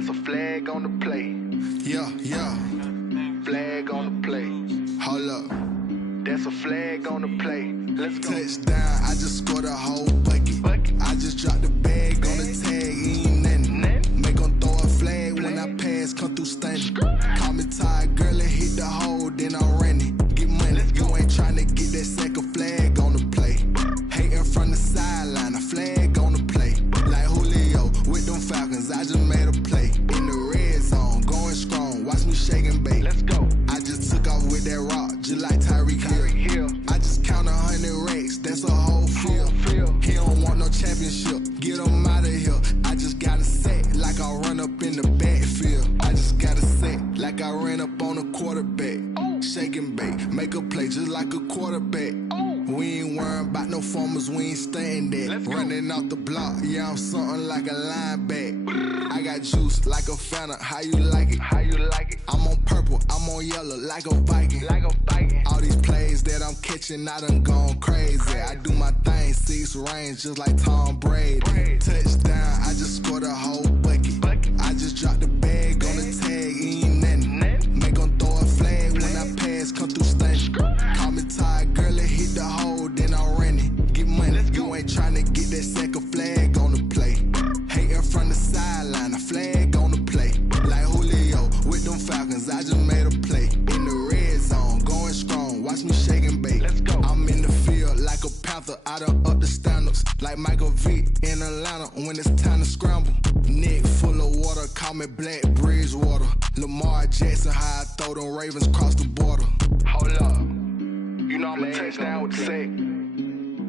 That's a flag on the play. Yeah. Flag on the play. Hold up. That's a flag on the play. Let's go. Touchdown, I just scored a whole bucket. I just dropped the bag on the tag, ain't nothing. Make 'em throw a flag when I pass, come through stunning. Call me tired, girl, and hit the hole, then I'm running. Get money, you ain't tryna get that second flag on the play. Hating from the sideline, a flag on the play. Like Julio with them Falcons, I just made a play. In the red zone, going strong, watch me shake and bake. Let's go. I just took off with that rock, just like Tyreek Hill. I just count 100 racks, that's a whole field. He don't want no championship, get him out of here. I just got a set, like I run up in the backfield. I just got a set, like I ran up on a quarterback. Shake and bake, make a play just like a quarterback. We ain't worrying about no formers, we ain't staying there. Running off the block, yeah, I'm something like a linebacker. I got juice like a Fanta, how you like it? I'm on purple, I'm on yellow, like a Viking. All these plays that I'm catching, I done gone crazy. I do my thing, 6 range, just like Tom Brady. Touchdown, I just scored a whole bucket. I just dropped the bag on the tag, ain't nothing. Make 'em throw a flag when I pass, come through stunning. Call me tired, girl, and hit the hole, then I'm running. Get money, you ain't tryna get that second flag on the play. Hating from the sideline, a flag on the play. Like Julio with them Falcons, I just made a play. In the red zone, going strong, watch me shake and bake. I'm in the field like a panther, I done up the standards. Like Michael Vick in Atlanta when it's time to scramble. Neck full of water, call me Black Bridgewater. Lamar Jackson, how I throw them Ravens cross the border. Hold up. You know I'm a touchdown with the sack.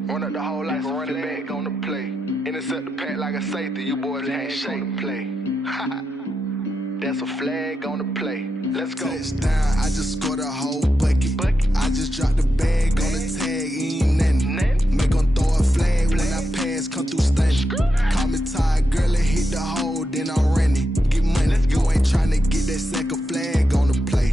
Run up the whole like a running back on the play. Intercept the pack like a safety. You boys ain't shake the play. That's a flag on the play. Let's go. Touchdown, I just scored a whole bucket. I just dropped the bag on the tag, ain't nothing. Make 'em throw a flag when I pass, come through stunning. Call me tired, girl, and hit the hole, then I'm running. Get money, you ain't tryna get that second flag on the play.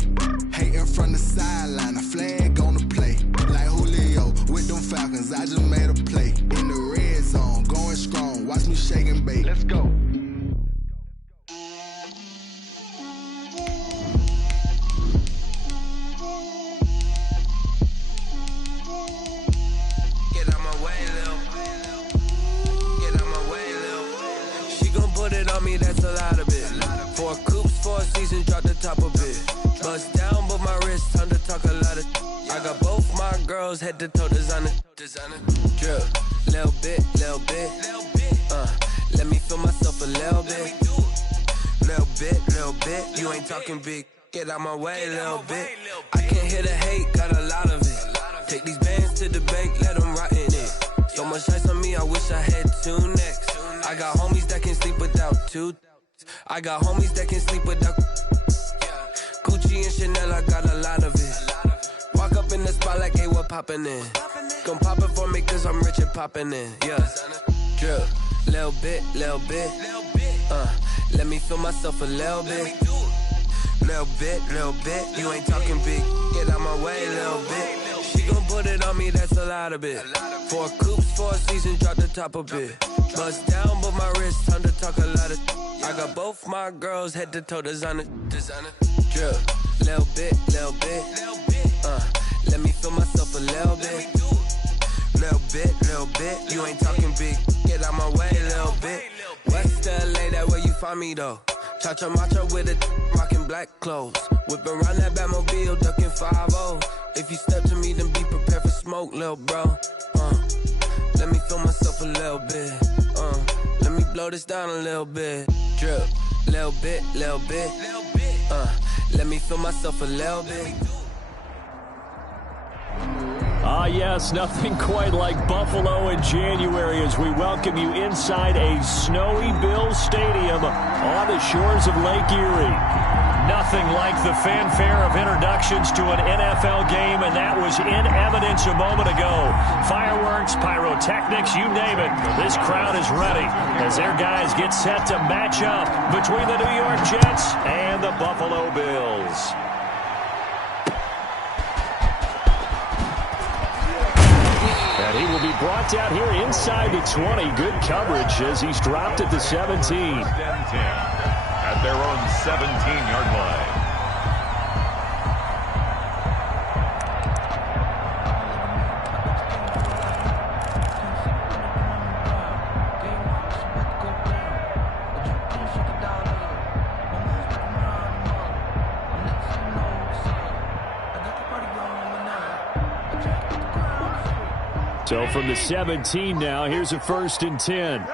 Hating from the sideline, a flag on the play. Like Julio with them Falcons, I just made a play. In the red zone, going strong, watch me shake and bake. Let's go. That's a lot of it. 4 coops, 4 seasons, drop the top of it. Bust down, but my wrist, time to talk a lot of. I got both my girls head to toe designer. Drip, little bit. Let me feel myself a little bit. Little bit. You ain't talking big. Get out my way, little bit. I can't hear the hate, got a lot of it. Take these bands to the bank, let them rot in it. So much ice on me, I wish I had 2 necks. I got homies that can sleep without 2. I got homies that can sleep without Gucci and Chanel, I got a lot of it. Walk up in the spot like, hey, what poppin' in? Gon' pop it for me cause I'm rich and poppin' in, yeah. Drip, little bit. Let me feel myself a little bit. Little bit. You ain't talking big, get out my way, little bit. She gon' put it on me, that's a lot of it. 4 coops, 4 seasons, drop the top of it. Bust down, but my wrist, time to talk a lot of. I got both my girls head to toe designer. Drip, little bit. Let me feel myself a little bit. Little bit. You ain't talking big, get out my way, little bit. West LA, that where you find me though. Cha-cha matcha with it, rockin' black clothes. Whippin' around that Batmobile, duckin' 5-0. If you step to me, then be prepared for smoke, lil' bro. Let me feel myself a little bit. Let me blow this down a little bit. Drip, little bit. Let me feel myself a little bit. Ah, yes, nothing quite like Buffalo in January as we welcome you inside a snowy Bills Stadium on the shores of Lake Erie. Nothing like the fanfare of introductions to an NFL game, and that was in evidence a moment ago. Fireworks, pyrotechnics, you name it. This crowd is ready as their guys get set to match up between the New York Jets and the Buffalo Bills. And he will be brought down here inside the 20. Good coverage as he's dropped at the 17. at their own 17-yard line. So from the 17 now, here's a 1st and 10.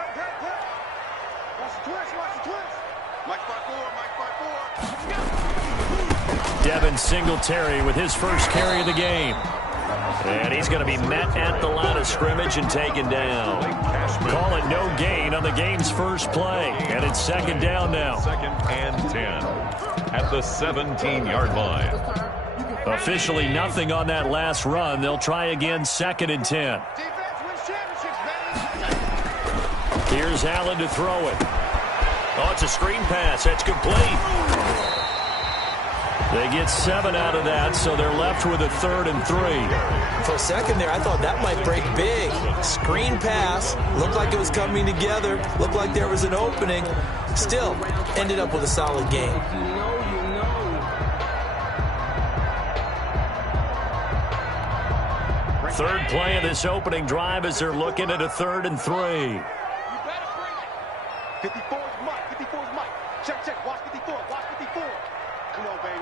Devin Singletary with his first carry of the game. And he's going to be met at the line of scrimmage and taken down. Call it no gain on the game's first play. And it's 2nd down now. 2nd and 10 at the 17-yard line. Officially nothing on that last run. They'll try again 2nd and 10. Here's Allen to throw it. Oh, it's a screen pass. That's complete. They get 7 out of that, so they're left with a 3rd and 3. For a second there, I thought that might break big. Screen pass. Looked like it was coming together. Looked like there was an opening. Still, ended up with a solid game. Third play of this opening drive as they're looking at a 3rd and 3. 54 is Mike. 54 is Mike. Check. Watch 54. Watch 54. Come on, baby.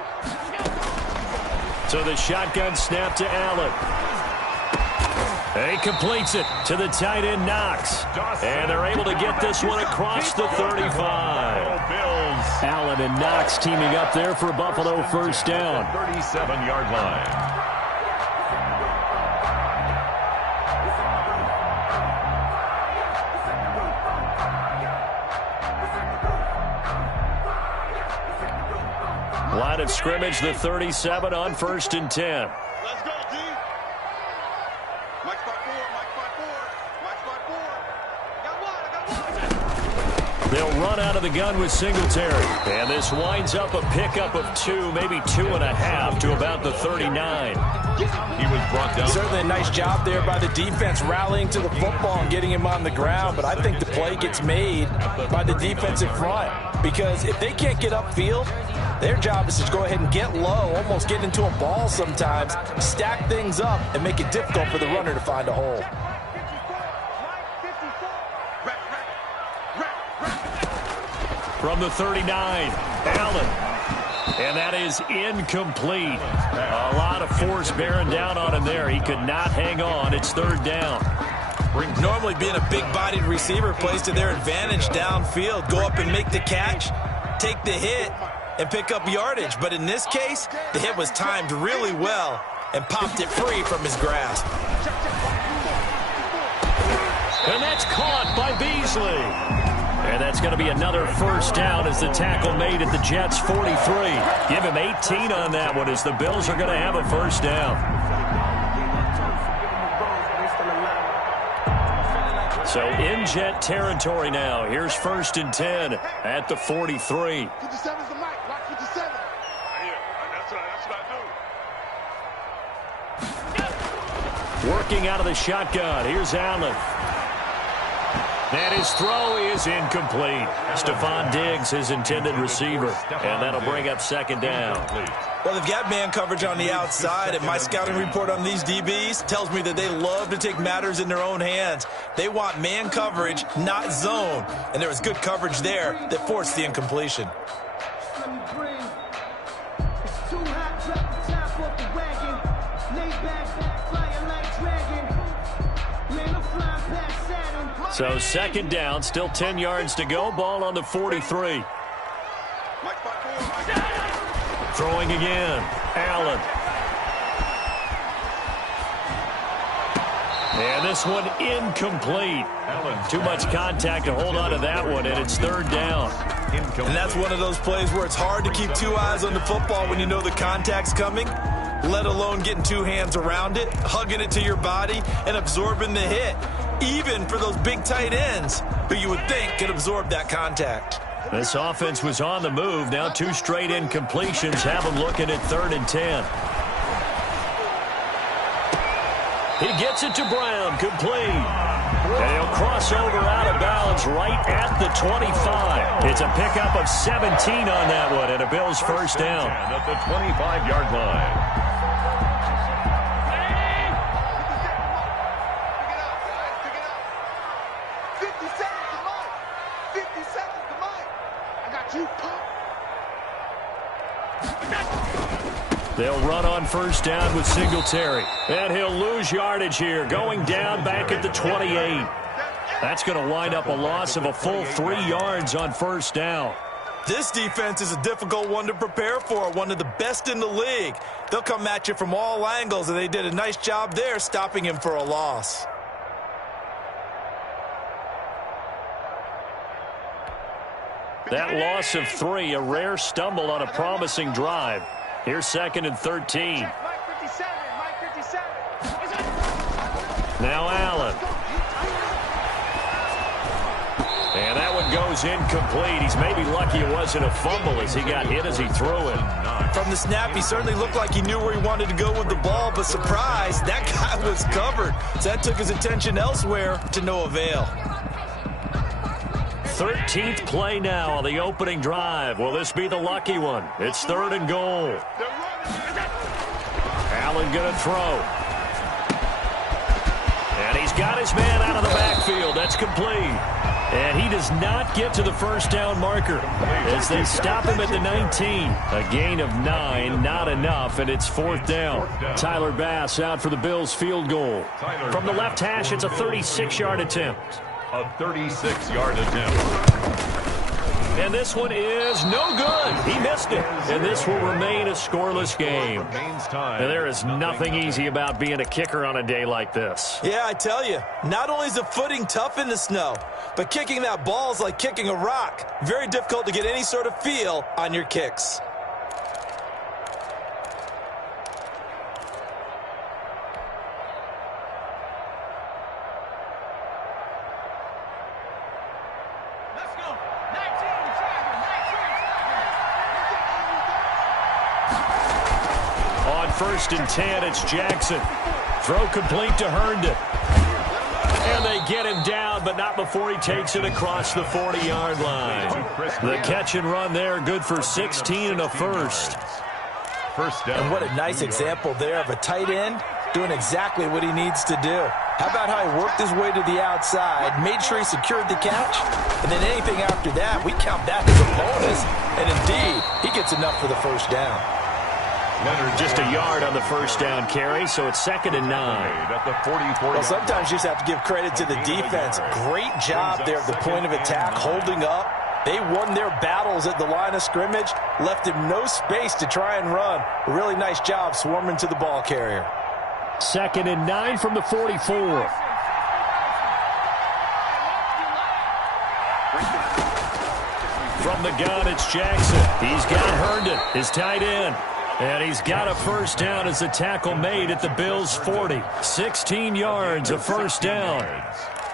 So the shotgun snap to Allen. He completes it to the tight end, Knox. And they're able to get this one across the 35. Allen and Knox teaming up there for Buffalo 1st down. 37-yard line. Line of scrimmage, the 37 on 1st and 10. Let's go, D. Mike spot 4. Mike spot 4. Mike spot 4. Got one. They'll run out of the gun with Singletary. And this winds up a pickup of 2, maybe 2.5 to about the 39. He was brought down. Certainly a nice job there by the defense rallying to the football and getting him on the ground. But I think the play gets made by the defensive front. Because if they can't get upfield, their job is to go ahead and get low, almost get into a ball sometimes, stack things up, and make it difficult for the runner to find a hole. From the 39, Allen. And that is incomplete. A lot of force bearing down on him there. He could not hang on. It's 3rd down. Normally being a big-bodied receiver plays to their advantage downfield. Go up and make the catch, take the hit, and pick up yardage. But in this case, the hit was timed really well and popped it free from his grasp. And that's caught by Beasley. And that's going to be another 1st down as the tackle made at the Jets' 43. Give him 18 on that one as the Bills are going to have a 1st down. So in Jet territory now. Here's 1st and 10 at the 43. 57's the mic. Watch 57. That's what I do. Working out of the shotgun. Here's Allen. And his throw is incomplete. Stephon Diggs, his intended receiver. And that'll bring up 2nd down. Well, they've got man coverage on the outside, and my scouting report on these DBs tells me that they love to take matters in their own hands. They want man coverage, not zone. And there was good coverage there that forced the incompletion. So 2nd down, still 10 yards to go. Ball on the 43. Throwing again. Allen. And this one incomplete. Too much contact to hold on to that one, and it's 3rd down. And that's one of those plays where it's hard to keep 2 eyes on the football when you know the contact's coming, let alone getting 2 hands around it, hugging it to your body, and absorbing the hit. Even for those big tight ends who you would think could absorb that contact. This offense was on the move. Now 2 straight incompletions have them looking at 3rd and 10. He gets it to Brown, complete. And he'll cross over out of bounds is right at the 25. It's a pickup of 17 on that one, and a Bills first down. At the 25-yard line. They'll run on first down with Singletary. And he'll lose yardage here, going down back at the 28. That's going to wind up a loss of a full 3 yards on first down. This defense is a difficult one to prepare for, one of the best in the league. They'll come at you from all angles, and they did a nice job there stopping him for a loss. That loss of 3, a rare stumble on a promising drive. Here's 2nd and 13. Now Allen. And that one goes incomplete. He's maybe lucky it wasn't a fumble as he got hit as he threw it. From the snap, he certainly looked like he knew where he wanted to go with the ball, but surprise, that guy was covered. So that took his attention elsewhere to no avail. 13th play now on the opening drive. Will this be the lucky one? It's 3rd and goal. Allen going to throw. And he's got his man out of the backfield. That's complete. And he does not get to the first down marker as they stop him at the 19. A gain of 9, not enough, and it's 4th down. Tyler Bass out for the Bills field goal. From the left hash, it's a 36-yard attempt. A 36-yard attempt. And this one is no good. He missed it. And this will remain a scoreless game. And there is nothing easy about being a kicker on a day like this. Yeah, I tell you, not only is the footing tough in the snow, but kicking that ball is like kicking a rock. Very difficult to get any sort of feel on your kicks. First and 10, it's Jackson. Throw complete to Herndon. And they get him down, but not before he takes it across the 40-yard line. The catch and run there, good for 16 and a first. First down. And what a nice example there of a tight end doing exactly what he needs to do. How about how he worked his way to the outside, made sure he secured the catch, and then anything after that, we count that as a bonus. And indeed, he gets enough for the first down. Leonard just a yard on the first down carry, so it's 2nd and 9. At the 44. Well, sometimes you just have to give credit to the defense. Great job there at the point of attack, holding up. They won their battles at the line of scrimmage, left him no space to try and run. A really nice job swarming to the ball carrier. 2nd and 9 from the 44. From the gun, it's Jackson. He's got Herndon, his tight end. And he's got a first down as the tackle made at the Bills' 40. 16 yards, a first down.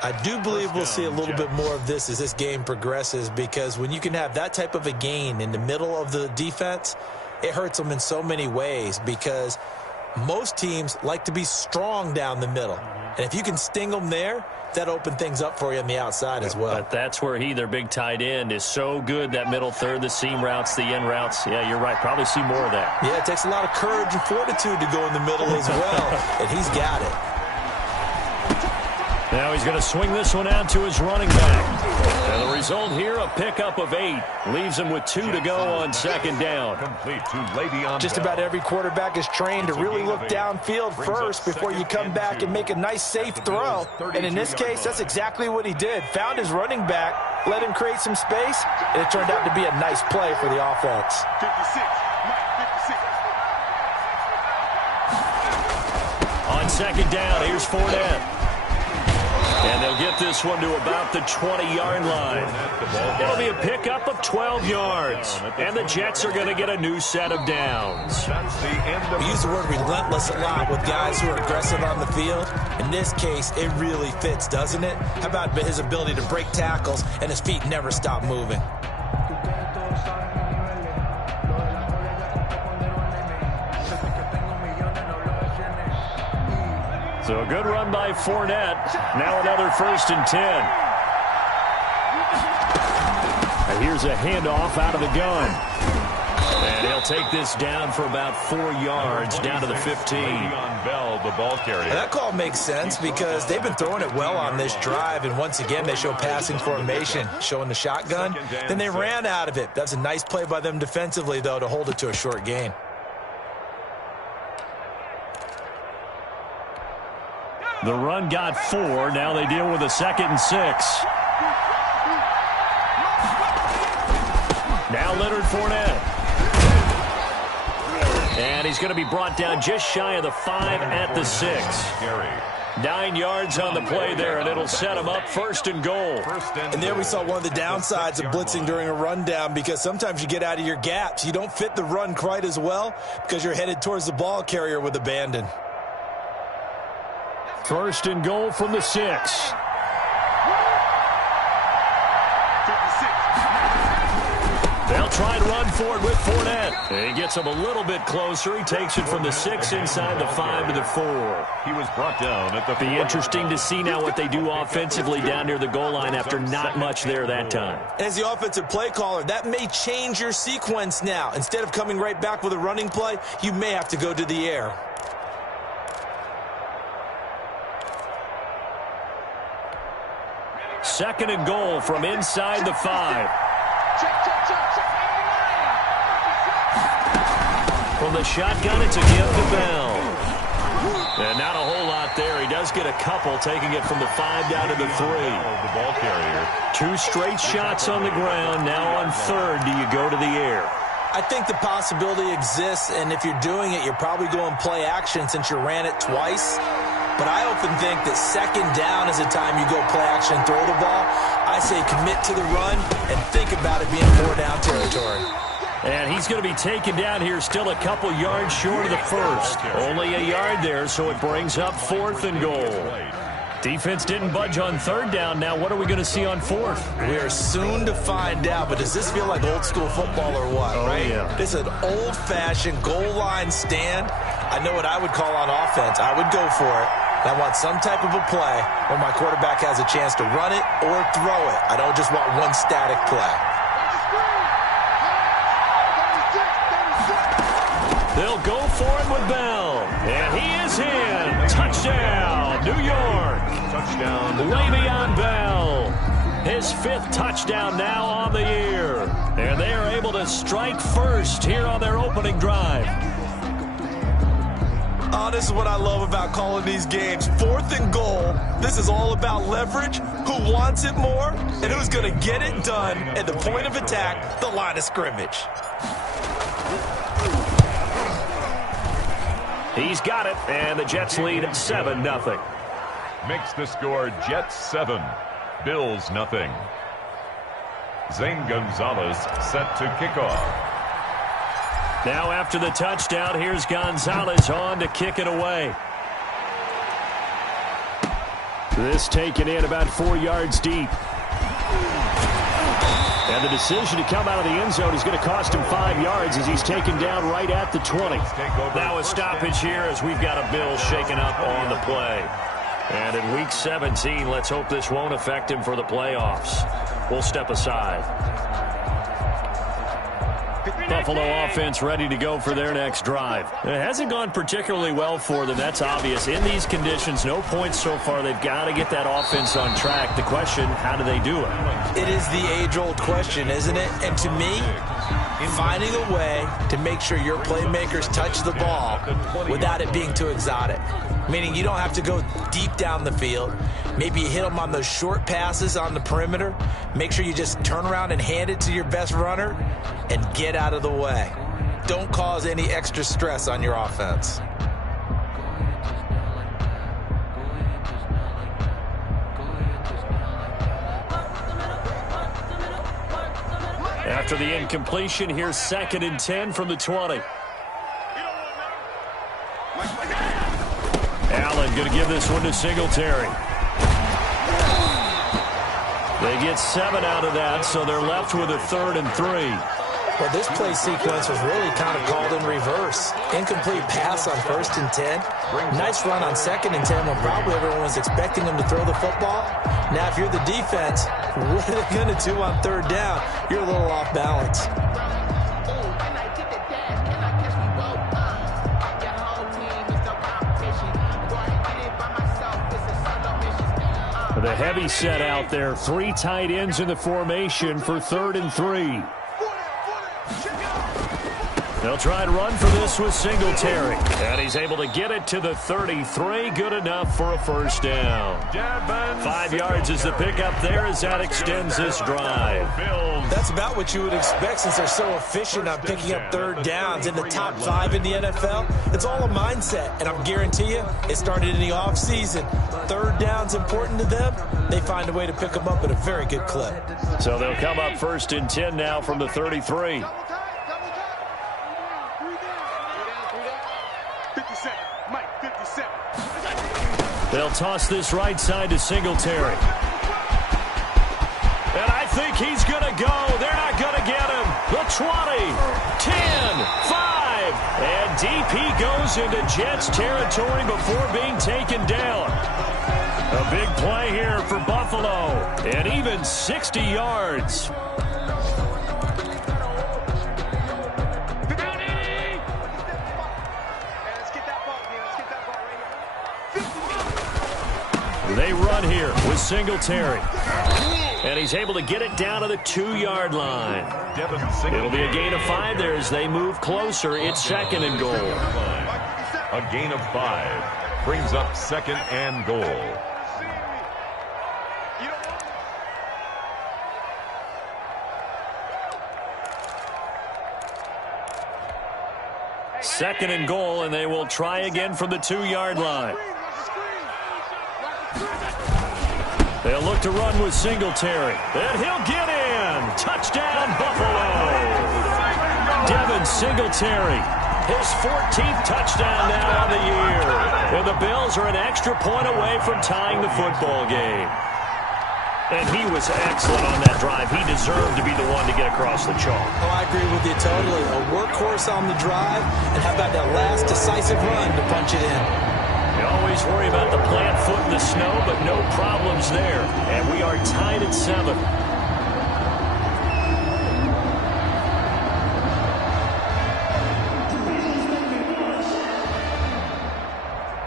I do believe we'll see a little bit more of this as this game progresses, because when you can have that type of a gain in the middle of the defense, it hurts them in so many ways, because most teams like to be strong down the middle. And if you can sting them there, that opened things up for you on the outside as well. But that's where their big tight end, is so good, that middle third, the seam routes, the in routes. Yeah, you're right. Probably see more of that. Yeah, it takes a lot of courage and fortitude to go in the middle as well, and he's got it. Now he's going to swing this one out to his running back. And the result here, a pickup of 8. Leaves him with 2 to go on 2nd down. Complete to Le'Veon. Just about every quarterback is trained to really look downfield first before you come back and make a nice, safe throw. And in this case, that's exactly what he did. Found his running back, let him create some space, and it turned out to be a nice play for the offense. 56. On 2nd down, here's Fournette. And they'll get this one to about the 20-yard line. It'll be a pickup of 12 yards. And the Jets are going to get a new set of downs. We use the word relentless a lot with guys who are aggressive on the field. In this case, it really fits, doesn't it? How about his ability to break tackles and his feet never stop moving? So a good run by Fournette. Now another 1st and 10. And here's a handoff out of the gun. And he'll take this down for about 4 yards, down to the 15. On Bell, the ball carrier. That call makes sense because they've been throwing it well on this drive, and once again they show passing formation, showing the shotgun. Then they ran out of it. That's a nice play by them defensively, though, to hold it to a short gain. The run got 4. Now they deal with a 2nd and 6. Now Leonard Fournette. And he's going to be brought down just shy of the 5 at the 6. 9 yards on the play there, and it'll set him up 1st and goal. And there we saw one of the downsides of blitzing during a rundown, because sometimes you get out of your gaps. You don't fit the run quite as well because you're headed towards the ball carrier with abandon. 1st and goal from the 6. They'll try and run forward with Fournette. He gets him a little bit closer. He takes it from the 6 inside the 5 to the 4. He was brought down at the 4. Be interesting to see now what they do offensively down near the goal line after not much there that time. As the offensive play caller, that may change your sequence now. Instead of coming right back with a running play, you may have to go to the air. Second and goal from inside the 5. From the shotgun, it's a give to Bell. And not a whole lot there. He does get a couple, taking it from the 5 down to the 3. The ball carrier. 2 straight shots on the ground. Now on 3rd, do you go to the air? I think the possibility exists, and if you're doing it, you're probably going play action since you ran it twice. But I often think that 2nd down is the time you go play action and throw the ball. I say commit to the run and think about it being 4-down territory. And he's going to be taken down here, still a couple yards short of the 1st. Only a yard there, so it brings up 4th and goal. Defense didn't budge on 3rd down. Now what are we going to see on 4th? We are soon to find out, but does this feel like old school football or what, right? Yeah. This is an old-fashioned goal line stand. I know what I would call on offense. I would go for it. I want some type of a play where my quarterback has a chance to run it or throw it. I don't just want one static play. They'll go for it with Bell. And he is in. Touchdown, New York. Touchdown. Le'Veon Bell. His 5th touchdown now on the year. And they are able to strike first here on their opening drive. Oh, this is what I love about calling these games. 4th and goal. This is all about leverage, who wants it more, and who's going to get it done at the point of attack, the line of scrimmage. He's got it, and the Jets lead at 7-0. Makes the score Jets 7, Bills nothing. Zane Gonzalez set to kick off. Now after the touchdown, here's Gonzalez on to kick it away. This taken in about 4 yards deep. And the decision to come out of the end zone is going to cost him 5 yards as he's taken down right at the 20. Now a stoppage here as we've got a Bill shaken up on the play. And in Week 17, let's hope this won't affect him for the playoffs. We'll step aside. Buffalo offense ready to go for their next drive. It hasn't gone particularly well for them, that's obvious. In these conditions, no points so far. They've got to get that offense on track. The question, how do they do it? It is the age-old question, isn't it? And to me, finding a way to make sure your playmakers touch the ball without it being too exotic. Meaning you don't have to go deep down the field. Maybe you hit them on those short passes on the perimeter. Make sure you just turn around and hand it to your best runner and get out of the way. Don't cause any extra stress on your offense. After the incompletion, here's 2nd and 10 from the 20. Allen going to give this one to Singletary. They get 7 out of that, so they're left with a 3rd and 3. Well, this play sequence was really kind of called in reverse. Incomplete pass on 1st and 10. Nice run on 2nd and 10 when probably everyone was expecting him to throw the football. Now, if you're the defense, What are they going to do on third down? You're a little off balance. The heavy set out there. 3 tight ends in the formation for 3rd and 3. They'll try and run for this with Singletary. And he's able to get it to the 33. Good enough for a first down. 5 yards is the pickup there as that extends this drive. That's about what you would expect since they're so efficient on picking up third downs in the top 5 in the NFL. It's all a mindset, and I guarantee you it started in the offseason. Third down's important to them. They find a way to pick them up at a very good clip. So they'll come up 1st and 10 now from the 33. They'll toss this right side to Singletary. And I think he's going to go. They're not going to get him. The 20, 10, 5. And deep he goes into Jets territory before being taken down. A big play here for Buffalo. And even 60 yards. They run here with Singletary. And he's able to get it down to the 2-yard line. It'll be a gain of 5 there as they move closer. It's 2nd and goal. A gain of 5 brings up 2nd and goal. Second and goal, and they will try again from the 2-yard line. They'll look to run with Singletary. And he'll get in. Touchdown, Buffalo. Devin Singletary. His 14th touchdown now of the year. And the Bills are an extra point away from tying the football game. And he was excellent on that drive. He deserved to be the one to get across the chalk. Oh, I agree with you totally. A workhorse on the drive. And how about that last decisive run to punch it in? You always worry about the plant foot in the snow, but no problems there. And we are tied at 7.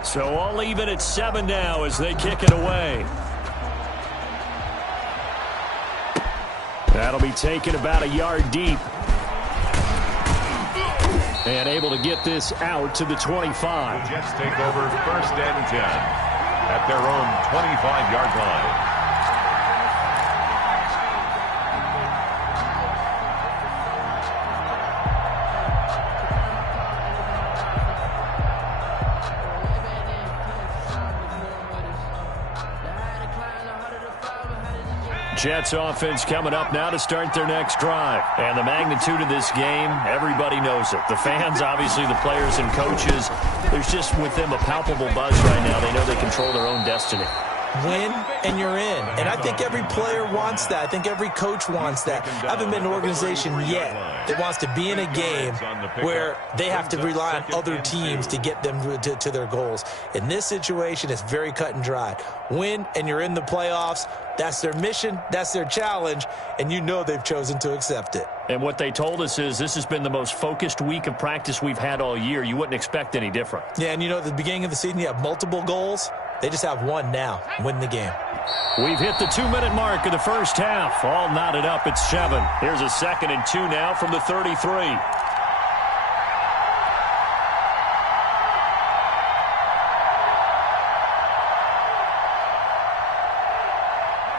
So all even at 7 now as they kick it away. That'll be taken about a yard deep. And able to get this out to the 25. The Jets take over 1st and 10 at their own 25-yard line. Jets offense coming up now to start their next drive. And the magnitude of this game, everybody knows it. The fans, obviously the players and coaches, there's just with them a palpable buzz right now. They know they control their own destiny. Win and you're in. And I think every player wants that. I think every coach wants that. I haven't been in an organization yet that wants to be in a game where they have to rely on other teams to get them to their goals. In this situation, it's very cut and dry. Win and you're in the playoffs. That's their mission. That's their challenge. And you know they've chosen to accept it. And what they told us is this has been the most focused week of practice we've had all year. You wouldn't expect any different. Yeah, and you know at the beginning of the season you have multiple goals. They just have one now. Win the game. We've hit the 2-minute mark of the first half. All knotted up at 7. Here's a 2nd and 2 now from the 33.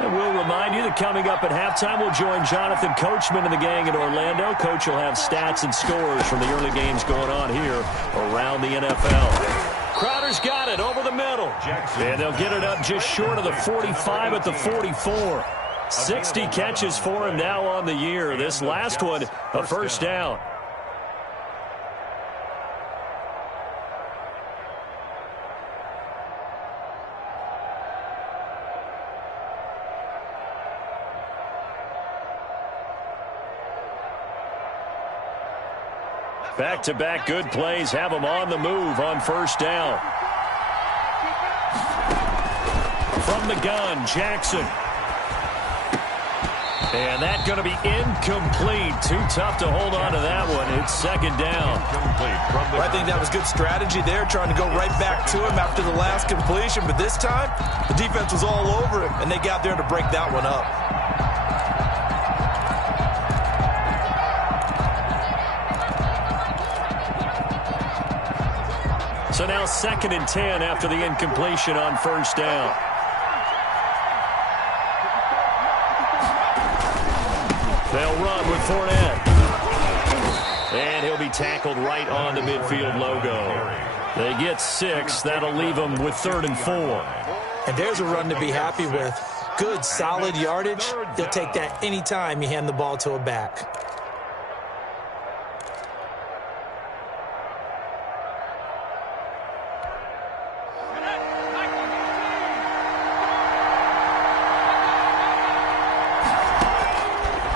And we'll remind you that coming up at halftime, we'll join Jonathan Coachman and the gang in Orlando. Coach will have stats and scores from the early games going on here around the NFL. Crowder's got it over the middle. And they'll get it up just short of the 45 at the 44. 60 catches for him now on the year. This last one, a first down. Back-to-back good plays have them on the move on first down. From the gun, Jackson. And that's going to be incomplete. Too tough to hold on to that one. It's second down. I think that was good strategy there, trying to go right back to him after the last completion. But this time, the defense was all over him, and they got there to break that one up. So now 2nd and 10 after the incompletion on first down. They'll run with Fournette. And he'll be tackled right on the midfield logo. They get 6. That'll leave them with 3rd and 4. And there's a run to be happy with. Good, solid yardage. You'll take that anytime you hand the ball to a back.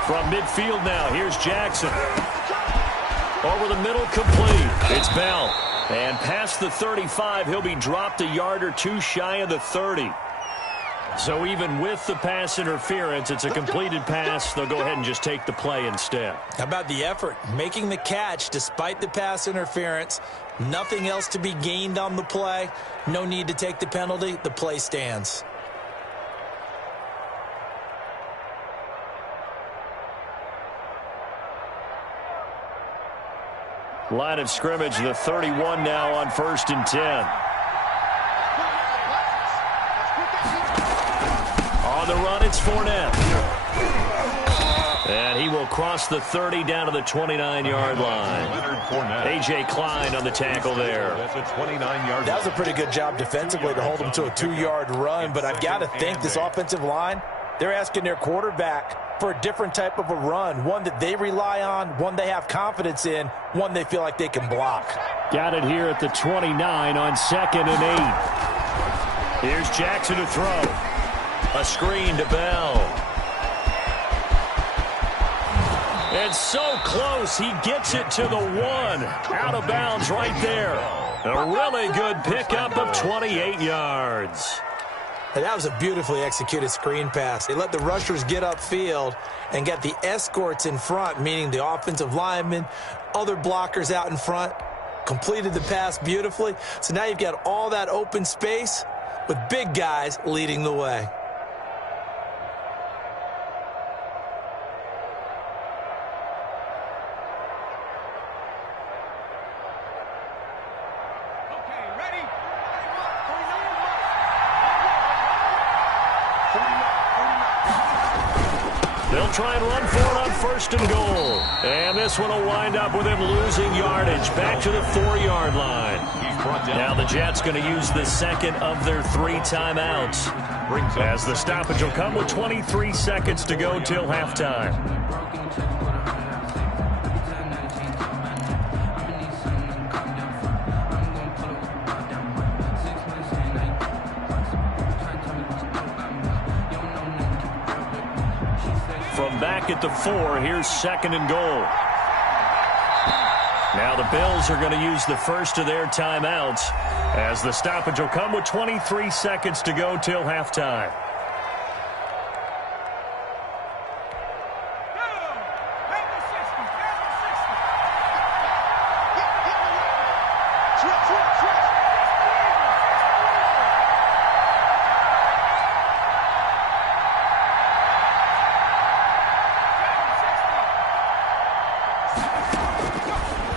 From midfield now, here's Jackson. Over the middle, complete. It's Bell. And past the 35, he'll be dropped a yard or two shy of the 30. So even with the pass interference, it's a completed pass. They'll go ahead and just take the play instead. How about the effort? Making the catch despite the pass interference. Nothing else to be gained on the play. No need to take the penalty. The play stands. Line of scrimmage, the 31 now on 1st and 10. On the run, it's Fournette. And he will cross the 30 down to the 29-yard line. A.J. Klein on the tackle there. That was a pretty good job defensively to hold him to a 2-yard run, but I've got to think this offensive line, they're asking their quarterback for a different type of a run, one that they rely on, one they have confidence in, one they feel like they can block. Got it here at the 29 on 2nd and 8. Here's Jackson to throw. A screen to Bell. And so close, he gets it to the 1. Out of bounds right there. A really good pickup of 28 yards. And that was a beautifully executed screen pass. They let the rushers get upfield and get the escorts in front, meaning the offensive linemen, other blockers out in front, completed the pass beautifully. So now you've got all that open space with big guys leading the way. They'll try and run for it on 1st and goal. And this one will wind up with him losing yardage back to the 4-yard line. Now the Jets going to use the 2nd of their 3 timeouts, as the stoppage will come with 23 seconds to go till halftime. From back at the 4, here's 2nd and goal. Now the Bills are going to use the first of their timeouts, as the stoppage will come with 23 seconds to go till halftime.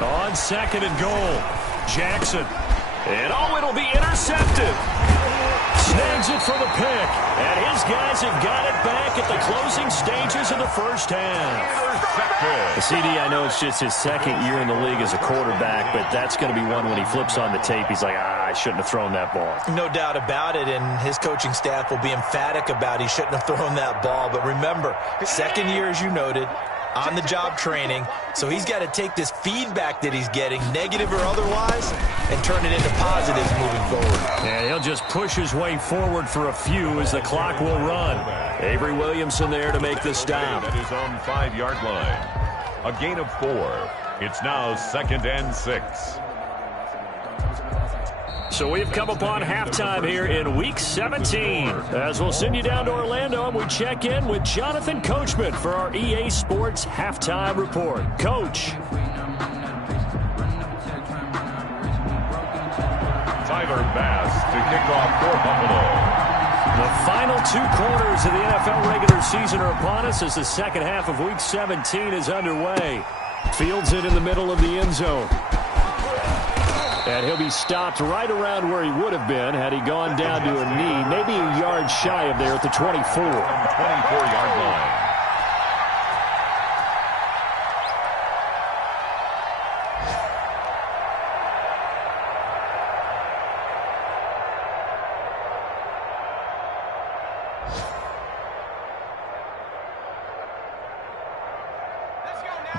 On 2nd and goal, Jackson. And it'll be intercepted. Snags it for the pick. And his guys have got it back at the closing stages of the first half. CD, I know it's just his 2nd year in the league as a quarterback, but that's going to be one when he flips on the tape, he's like, I shouldn't have thrown that ball. No doubt about it, and his coaching staff will be emphatic about he shouldn't have thrown that ball. But remember, 2nd year, as you noted, on-the-job training, so he's got to take this feedback that he's getting, negative or otherwise, and turn it into positives moving forward. And he'll just push his way forward for a few as the clock will run. Avery Williamson there to make the stop. At his own 5-yard line. A gain of 4. It's now 2nd and 6. So we've come upon halftime here in Week 17. As we'll send you down to Orlando, and we check in with Jonathan Coachman for our EA Sports Halftime Report. Coach. Tyler Bass to kick off for Buffalo. The final 2 quarters of the NFL regular season are upon us as the second half of Week 17 is underway. Fields it in the middle of the end zone. And he'll be stopped right around where he would have been had he gone down to a knee, maybe a yard shy of there at the 24. 24-yard line.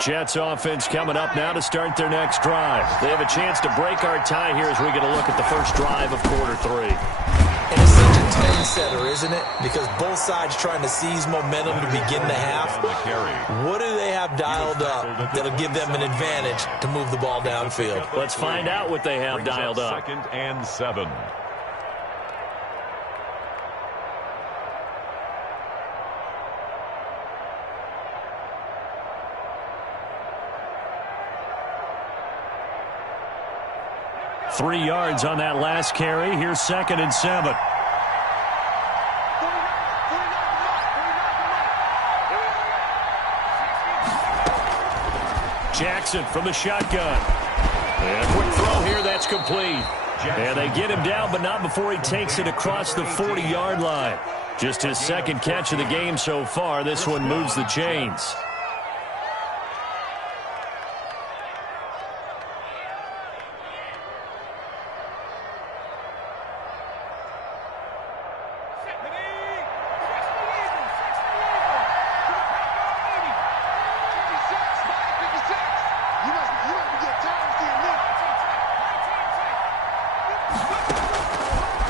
Jets offense coming up now to start their next drive. They have a chance to break our tie here as we get a look at the first drive of quarter 3. And it's such a tone setter, isn't it? Because both sides trying to seize momentum to begin the half. What do they have dialed up that'll give them an advantage to move the ball downfield? Let's find out what they have dialed up. 2nd and 7. Three yards on that last carry. Here's 2nd and 7. Jackson from the shotgun. And a quick throw here. That's complete. And they get him down, but not before he takes it across the 40-yard line. Just his 2nd catch of the game so far. This one moves the chains.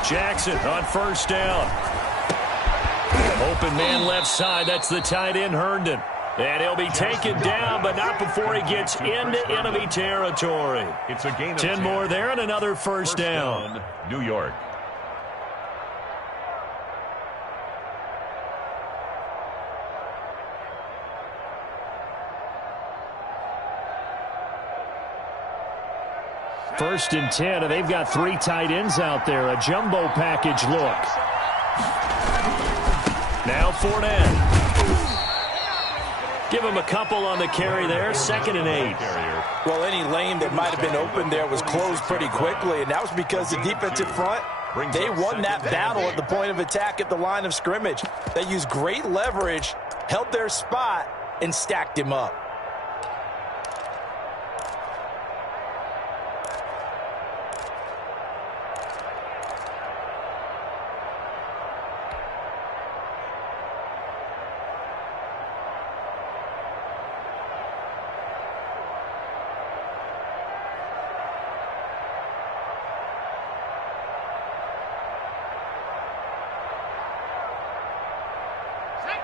Jackson on first down. Open man left side. That's the tight end, Herndon. And he'll be taken down, but not before he gets into enemy territory. It's a gain of 10 more there and another first down. New York. First and 10, and they've got 3 tight ends out there. A jumbo package look. Now Fournette. Give him a couple on the carry there. 2nd and 8. Well, any lane that might have been open there was closed pretty quickly, and that was because the defensive front, they won that battle at the point of attack at the line of scrimmage. They used great leverage, held their spot, and stacked him up.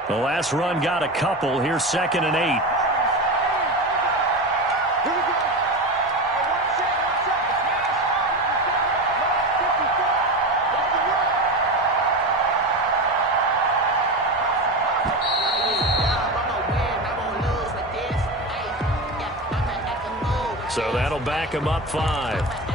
The last run got a couple. Here's 2nd and 8. So that'll back him up 5.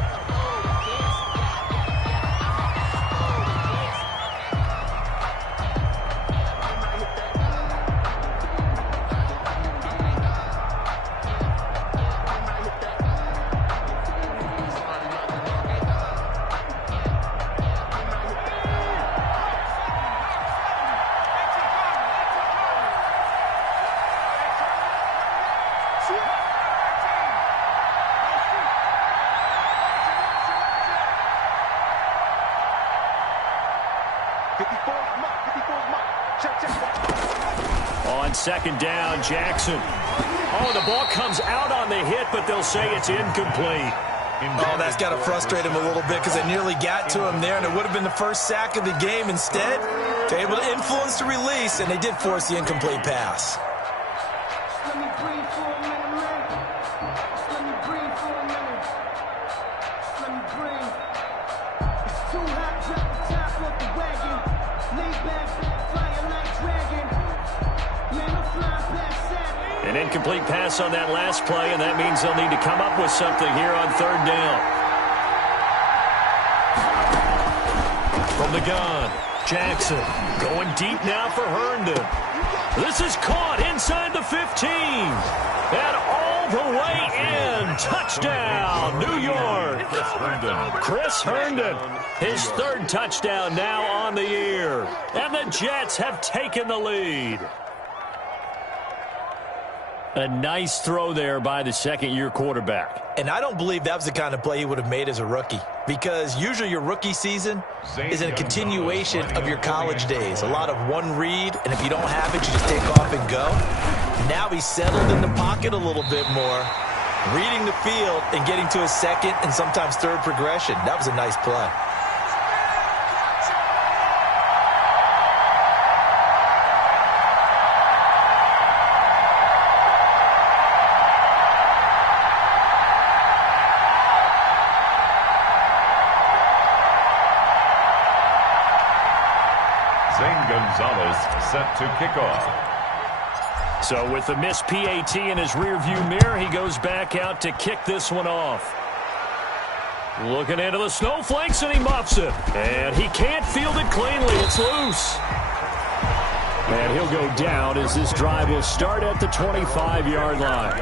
On 2nd down, Jackson. Oh, the ball comes out on the hit, but they'll say it's incomplete. Oh, that's got to frustrate him a little bit because they nearly got to him there, and it would have been the first sack of the game. Instead, they're able to influence the release, and they did force the incomplete pass. Let me breathe for a minute, man. Let me breathe for a minute. Let me breathe. An incomplete pass on that last play, and that means they'll need to come up with something here on third down. From the gun, Jackson going deep now for Herndon. This is caught inside the 15. And all the way in. Touchdown, New York. Chris Herndon, his third touchdown now on the year. And the Jets have taken the lead. A nice throw there by the second-year quarterback. And I don't believe that was the kind of play he would have made as a rookie, because usually your rookie season is a continuation of your college days. A lot of one read, and if you don't have it, you just take off and go. Now he's settled in the pocket a little bit more, reading the field and getting to his second and sometimes third progression. That was a nice play. Gonzalez set to kick off. So with the missed PAT in his rearview mirror, he goes back out to kick this one off. Looking into the snowflakes, and he muffs it. And he can't field it cleanly. It's loose. And he'll go down as this drive will start at the 25-yard line.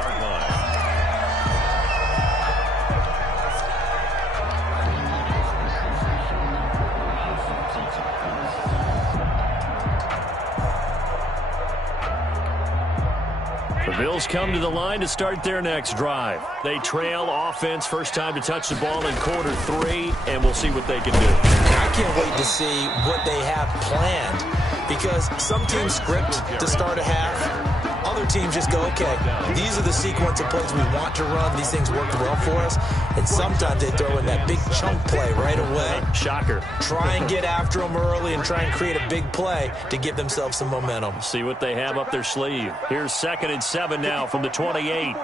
Bills come to the line to start their next drive. They trail offense, first time to touch the ball in quarter 3, and we'll see what they can do. I can't wait to see what they have planned, because some teams script to start a half. Other teams just go, okay, these are the sequence of plays we want to run. These things work well for us. And sometimes they throw in that big chunk play right away. Shocker. Try and get after them early and try and create a big play to give themselves some momentum. See what they have up their sleeve. Here's 2nd and 7 now from the 28.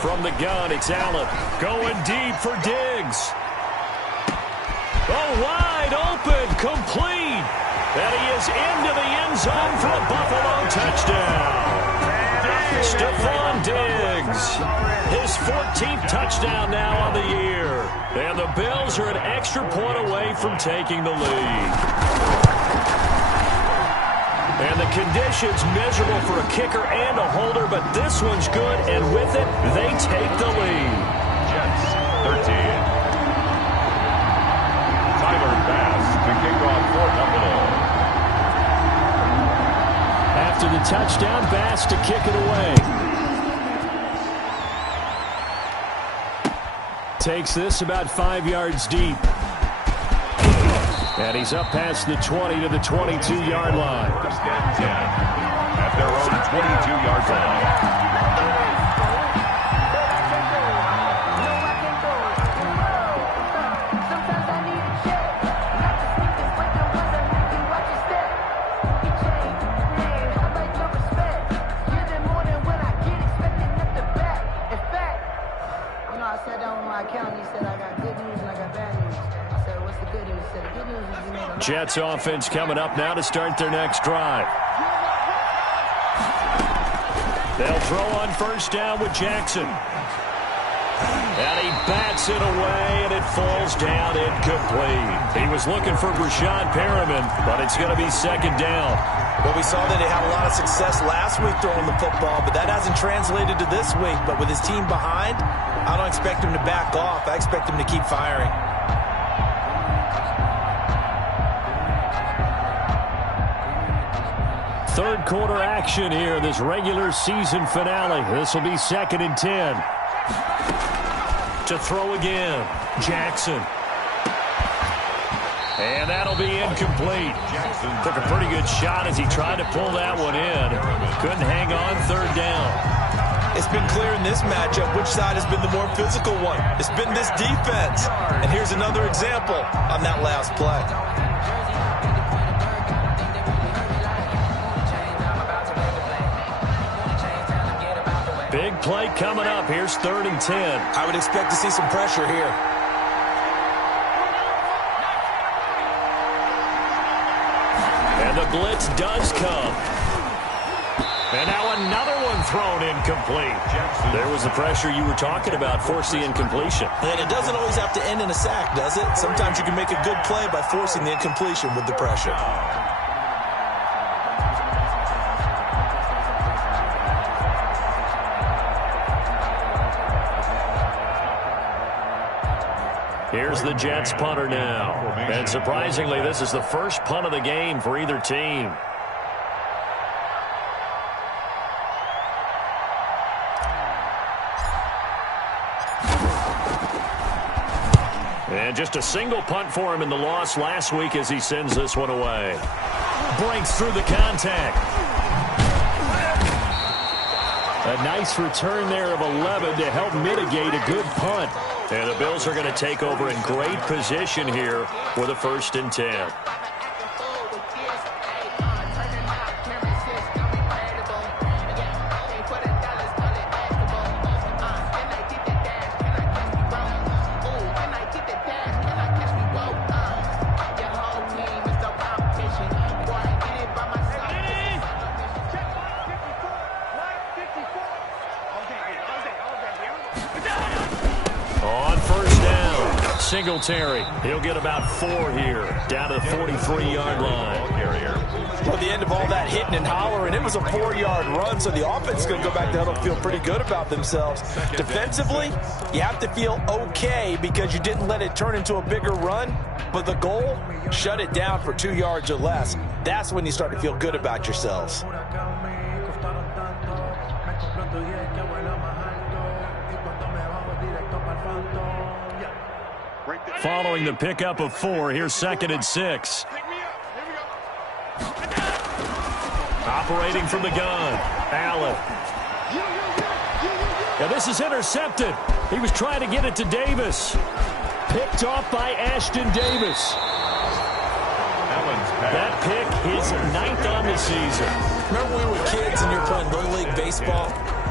From the gun, it's Allen going deep for Diggs. Oh, wide open, complete. And he is into the end zone for a Buffalo touchdown. Stephon Diggs, his 14th touchdown now on the year. And the Bills are an extra point away from taking the lead. And the conditions miserable for a kicker and a holder, but this one's good, and with it, they take the lead. Jets 13. Tyler Bass to kick off for Buffalo. After the touchdown, Bass to kick it away. Takes this about 5 yards deep. And he's up past the 20 to the 22-yard line. At their own 22-yard line. Jets offense coming up now to start their next drive. They'll throw on first down with Jackson. And he bats it away, and it falls down incomplete. He was looking for Brashad Perriman, but it's going to be 2nd down. Well, we saw that he had a lot of success last week throwing the football, but that hasn't translated to this week. But with his team behind, I don't expect him to back off. I expect him to keep firing. Third quarter action here, this regular season finale. This will be 2nd and 10. To throw again, Jackson. And that'll be incomplete. Took a pretty good shot as he tried to pull that one in. Couldn't hang on 3rd down. It's been clear in this matchup which side has been the more physical one. It's been this defense. And here's another example on that last play. Big play coming up. Here's 3rd and 10. I would expect to see some pressure here. And the blitz does come. And now another one thrown incomplete. There was the pressure you were talking about, force the incompletion. And it doesn't always have to end in a sack, does it? Sometimes you can make a good play by forcing the incompletion with the pressure. Here's the Jets punter now. And surprisingly, this is the first punt of the game for either team. And just a single punt for him in the loss last week as he sends this one away. Breaks through the contact. A nice return there of 11 to help mitigate a good punt. And the Bills are going to take over in great position here for the 1st and 10. Singletary, he'll get about 4 here, down to the 43-yard line. Well, the end of all that hitting and hollering, it was a 4-yard run, so the offense is going to go back there and feel pretty good about themselves. Defensively, you have to feel okay because you didn't let it turn into a bigger run, but the goal, shut it down for 2 yards or less. That's when you start to feel good about yourselves. Following the pickup of 4, here's 2nd and 6. Operating from the gun, Allen. Now this is intercepted. He was trying to get it to Davis. Picked off by Ashton Davis. That pick, his 9th on the season. Remember when we were kids and you were playing Little League Baseball?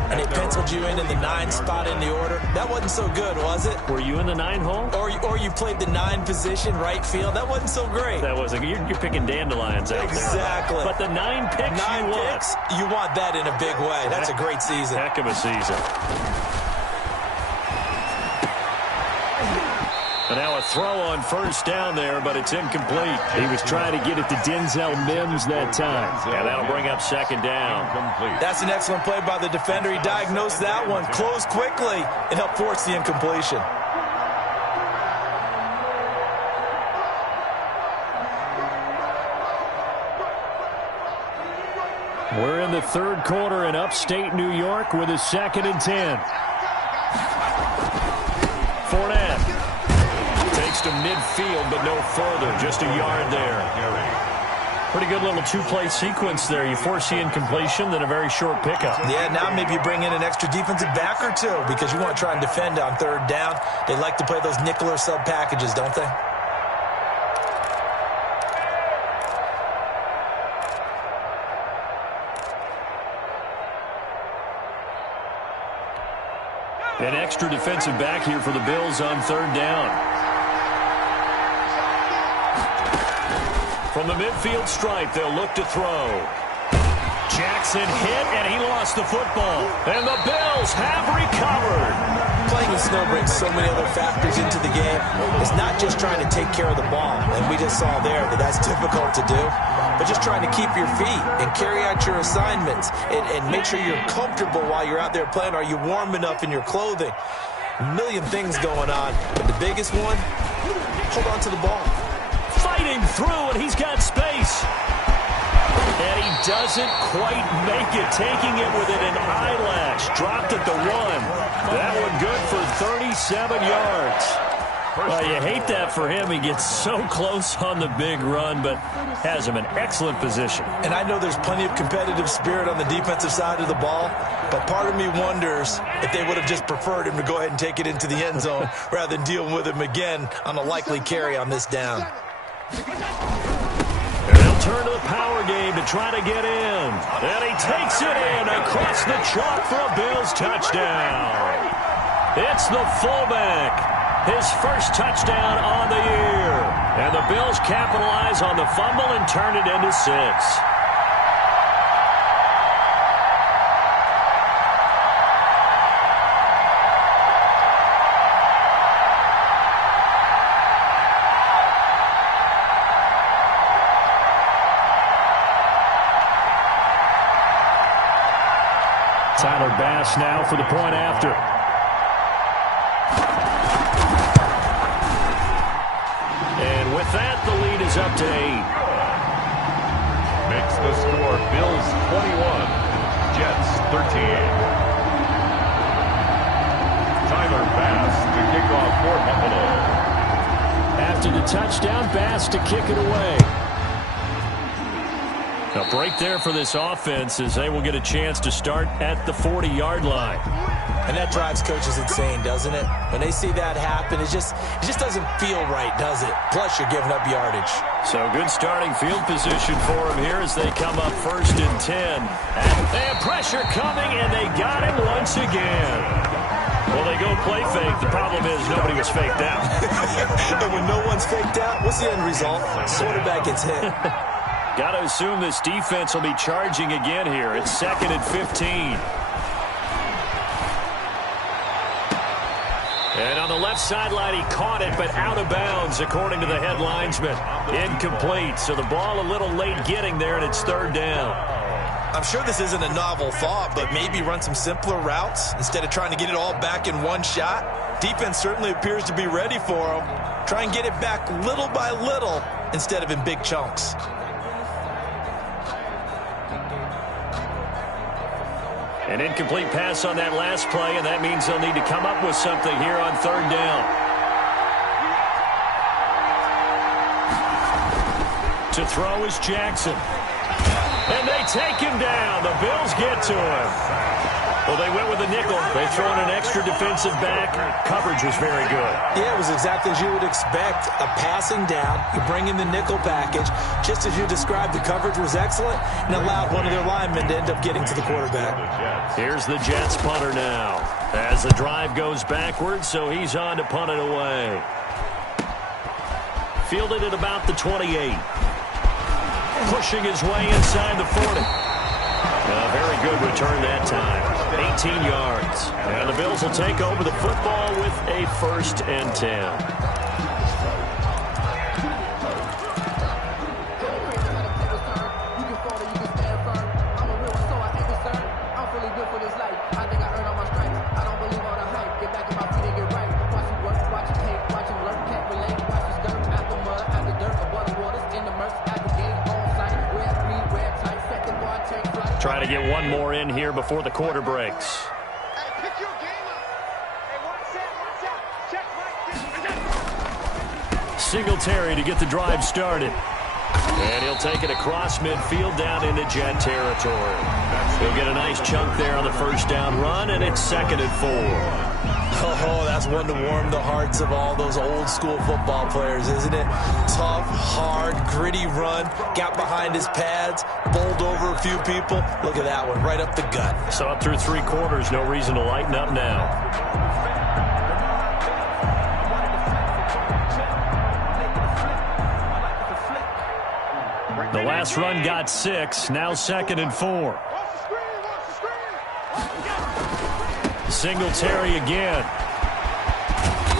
And they penciled you in the 9 spot in the order. That wasn't so good, was it? Were you in the 9 hole? Or you played the 9 position, right field. That wasn't so great. That wasn't. You're picking dandelions out there. Exactly. But the 9 picks you want that in a big way. That's a great season. Heck of a season. And now a throw on 1st down there, but it's incomplete. He was trying to get it to Denzel Mims that time. And that'll bring up 2nd down. That's an excellent play by the defender. He diagnosed that one, closed quickly, and helped force the incompletion. We're in the 3rd quarter in upstate New York with a 2nd and 10. Fournette. To midfield, but no further. Just a yard there. Pretty good little 2-play sequence there. You force the incompletion, then a very short pickup. Yeah, now maybe you bring in an extra defensive back or 2 because you want to try and defend on 3rd down. They like to play those nickel or sub packages, don't they? An extra defensive back here for the Bills on 3rd down. From the midfield stripe, they'll look to throw. Jackson hit, and he lost the football. And the Bills have recovered. Playing in snow brings so many other factors into the game. It's not just trying to take care of the ball, and we just saw there that that's difficult to do, but just trying to keep your feet and carry out your assignments and make sure you're comfortable while you're out there playing. Are you warm enough in your clothing? A million things going on, but the biggest one, hold on to the ball. Fighting through, and he's got space. And he doesn't quite make it, taking it with an eyelash. Dropped at the 1. That one good for 37 yards. Well, you hate that for him. He gets so close on the big run, but has him in excellent position. And I know there's plenty of competitive spirit on the defensive side of the ball, but part of me wonders if they would have just preferred him to go ahead and take it into the end zone rather than deal with him again on a likely carry on this down. And they'll turn to the power game to try to get in. And he takes it in across the chalk for a Bills touchdown. It's the fullback. His first touchdown on the year. And the Bills capitalize on the fumble and turn it into 6. Tyler Bass now for the point after. And with that, the lead is up to 8. Makes the score Bills 21, Jets 13. Tyler Bass to kick off for Buffalo. After the touchdown, Bass to kick it away. A break there for this offense as they will get a chance to start at the 40-yard line. And that drives coaches insane, doesn't it? When they see that happen, it just doesn't feel right, does it? Plus, you're giving up yardage. So good starting field position for them here as they come up 1st and 10. And they have pressure coming, and they got him once again. Well, they go play fake. The problem is nobody was faked out. And when no one's faked out, what's the end result? Quarterback gets hit. Got to assume this defense will be charging again here. It's 2nd and 15. And on the left sideline, he caught it, but out of bounds, according to the head linesman. Incomplete, so the ball a little late getting there, and it's 3rd down. I'm sure this isn't a novel thought, but maybe run some simpler routes instead of trying to get it all back in one shot. Defense certainly appears to be ready for him. Try and get it back little by little instead of in big chunks. An incomplete pass on that last play, and that means they'll need to come up with something here on 3rd down. To throw is Jackson. And they take him down. The Bills get to him. Well, they went with a nickel. They throw in an extra defensive back. Coverage was very good. Yeah, it was exactly as you would expect. A passing down. You bring in the nickel package. Just as you described, the coverage was excellent and allowed one of their linemen to end up getting to the quarterback. Here's the Jets punter now. As the drive goes backwards, so he's on to punt it away. Fielded at about the 28. Pushing his way inside the 40. A very good return that time. 18 yards. And the Bills will take over the football with a 1st and 10. Try to get one more in here before the quarter breaks. Singletary to get the drive started. And he'll take it across midfield down into Jet territory. He'll get a nice chunk there on the 1st down run, and it's 2nd and 4. Oh, that's one to warm the hearts of all those old-school football players, isn't it? Tough, hard, gritty run, got behind his pads, bowled over a few people. Look at that one, right up the gut. So up through 3 quarters, no reason to lighten up now. The last run got 6, now 2nd and 4. Singletary again.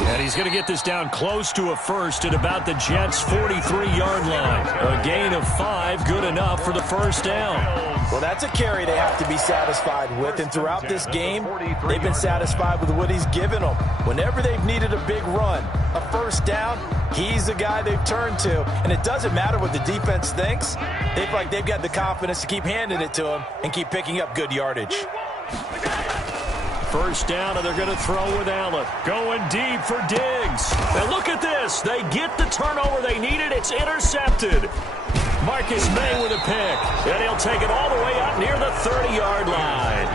And he's going to get this down close to a 1st at about the Jets' 43-yard line. A gain of 5, good enough for the 1st down. Well, that's a carry they have to be satisfied with. And throughout this game, they've been satisfied with what he's given them. Whenever they've needed a big run, a 1st down, he's the guy they've turned to. And it doesn't matter what the defense thinks. They feel like they've got the confidence to keep handing it to him and keep picking up good yardage. 1st down, and they're going to throw with Allen. Going deep for Diggs. And look at this. They get the turnover they needed. It's intercepted. Marcus May with a pick. And he'll take it all the way up near the 30-yard line.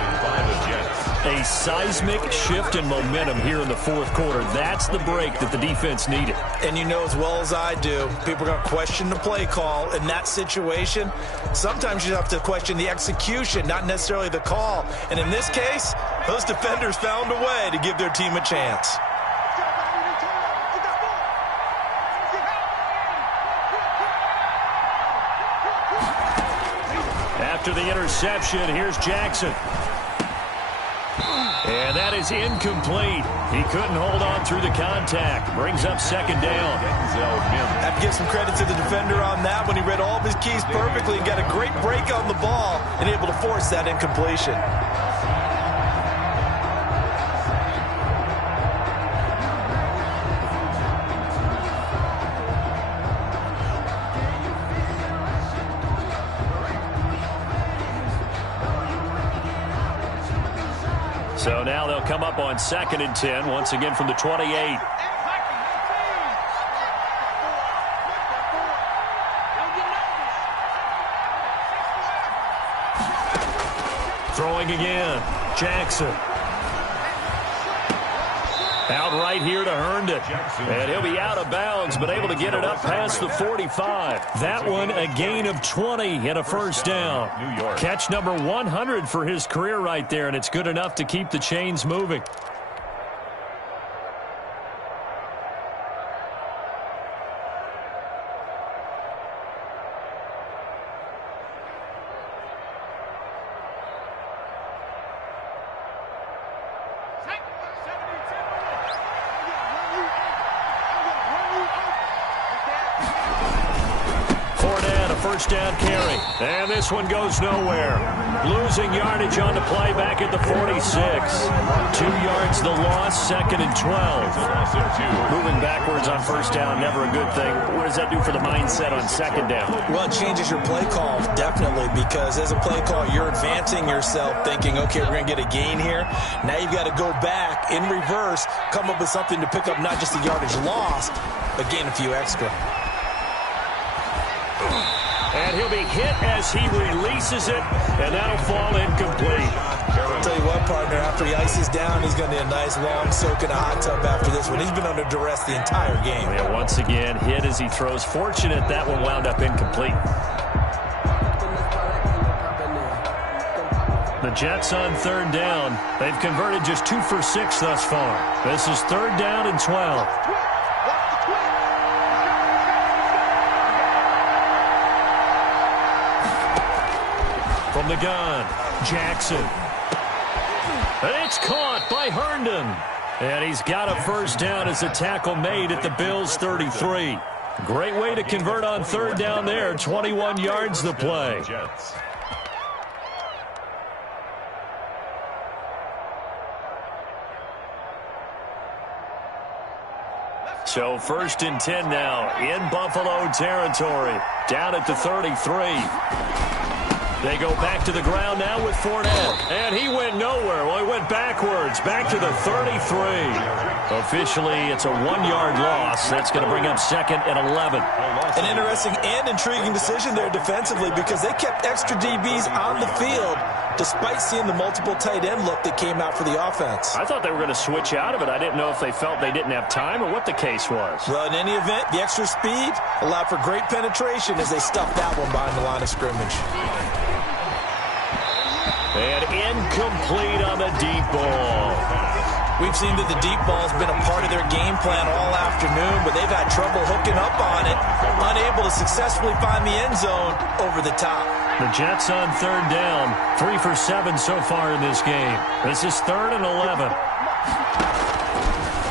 A seismic shift in momentum here in the 4th quarter. That's the break that the defense needed. And you know as well as I do, people are going to question the play call in that situation. Sometimes you have to question the execution, not necessarily the call. And in this case, those defenders found a way to give their team a chance. After the interception, here's Jackson. And that is incomplete. He couldn't hold on through the contact. Brings up 2nd down. Have to give some credit to the defender on that when he read all of his keys perfectly and got a great break on the ball and able to force that incompletion. So now they'll come up on 2nd and 10, once again from the 28. Throwing again. Jackson. Out right here to Herndon. And he'll be out of bounds, but able to get it up past the 45. That one a gain of 20 and a first down. Catch number 100 for his career right there, and it's good enough to keep the chains moving. First down carry. And this one goes nowhere. Losing yardage on the play back at the 46. 2 yards the loss, 2nd and 12. Moving backwards on first down, never a good thing. What does that do for the mindset on 2nd down? Well, it changes your play call, definitely, because as a play call, you're advancing yourself thinking, okay, we're going to get a gain here. Now you've got to go back in reverse, come up with something to pick up not just the yardage lost, but gain a few extra. And he'll be hit as he releases it, and that'll fall incomplete. I'll tell you what, partner, after he ices down, he's going to need a nice long soak in a hot tub after this one. He's been under duress the entire game. Yeah, once again, hit as he throws. Fortunate that one wound up incomplete. The Jets on 3rd down. They've converted just 2 for 6 thus far. This is 3rd down and 12. From the gun, Jackson. And it's caught by Herndon. And he's got a first down as a tackle made at the Bills' 33. Great way to convert on 3rd down there. 21 yards the play. So 1st and 10 now in Buffalo territory. Down at the 33. They go back to the ground now with Fournette. And he went nowhere. Well, he went backwards. Back to the 33. Officially, it's a 1-yard loss. That's going to bring up 2nd and 11. An interesting and intriguing decision there defensively because they kept extra DBs on the field despite seeing the multiple tight end look that came out for the offense. I thought they were going to switch out of it. I didn't know if they felt they didn't have time or what the case was. Well, in any event, the extra speed allowed for great penetration as they stuffed that one behind the line of scrimmage. And incomplete on the deep ball. We've seen that the deep ball has been a part of their game plan all afternoon, but they've had trouble hooking up on it, unable to successfully find the end zone over the top. The Jets on 3rd down, 3 for 7 so far in this game. This is 3rd and 11.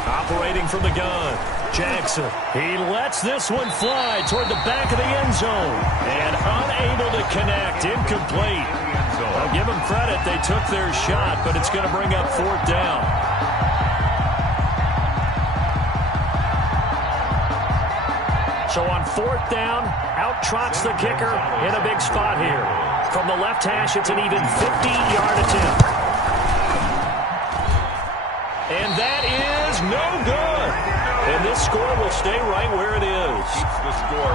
Operating from the gun, Jackson. He lets this one fly toward the back of the end zone. And unable to connect, incomplete. I'll give them credit, they took their shot, but it's going to bring up 4th down. So on 4th down, out trots the kicker in a big spot here. From the left hash, it's an even 50-yard attempt. And that is no good. And this score will stay right where it is.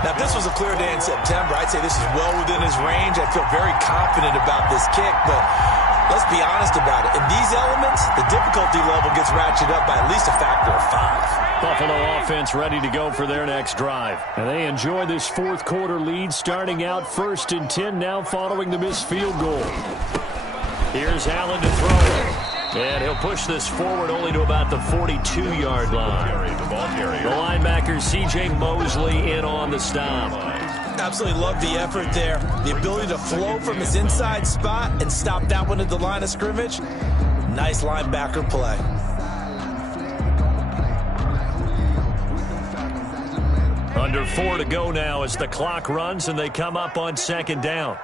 Now, if this was a clear day in September, I'd say this is well within his range. I feel very confident about this kick, but let's be honest about it. In these elements, the difficulty level gets ratcheted up by at least a factor of 5. Buffalo offense ready to go for their next drive. And they enjoy this 4th quarter lead, starting out 1st and 10 now following the missed field goal. Here's Allen to throw. And he'll push this forward only to about the 42-yard line. The linebacker, C.J. Mosley, in on the stop. Absolutely love the effort there. The ability to flow from his inside spot and stop that one at the line of scrimmage. Nice linebacker play. Under 4 to go now as the clock runs and they come up on 2nd down.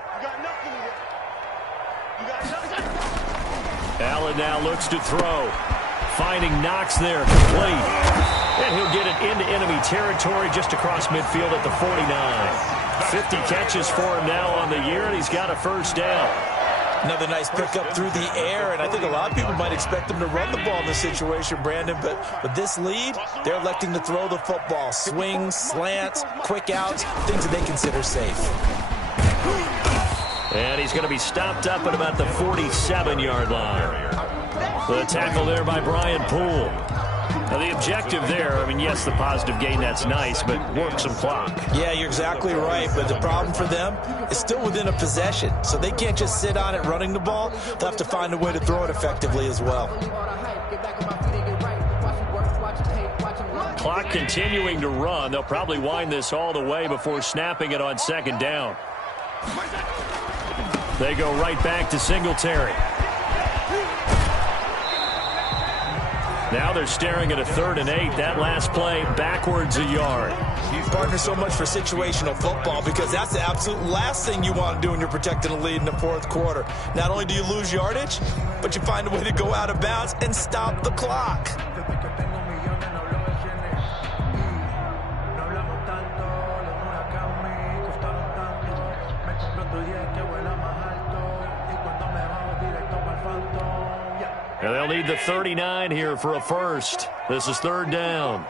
Allen now looks to throw. Finding Knox there, complete. And he'll get it into enemy territory just across midfield at the 49. 50 catches for him now on the year, and he's got a first down. Another nice pickup through the air, and I think a lot of people might expect them to run the ball in this situation, Brandon, but with this lead, they're electing to throw the football. Swings, slants, quick outs, things that they consider safe. And he's going to be stopped up at about the 47-yard line. The tackle there by Brian Poole. Now, the objective there, I mean, yes, the positive gain, that's nice, but work some clock. Yeah, you're exactly right, but the problem for them is still within a possession, so they can't just sit on it running the ball. They'll have to find a way to throw it effectively as well. Clock continuing to run. They'll probably wind this all the way before snapping it on second down. They go right back to Singletary. Now they're staring at a 3rd and 8. That last play backwards a yard. Partner, so much for situational football because that's the absolute last thing you want to do when you're protecting a lead in the 4th quarter. Not only do you lose yardage, but you find a way to go out of bounds and stop the clock. And they'll need the 39 here for a first. This is 3rd down.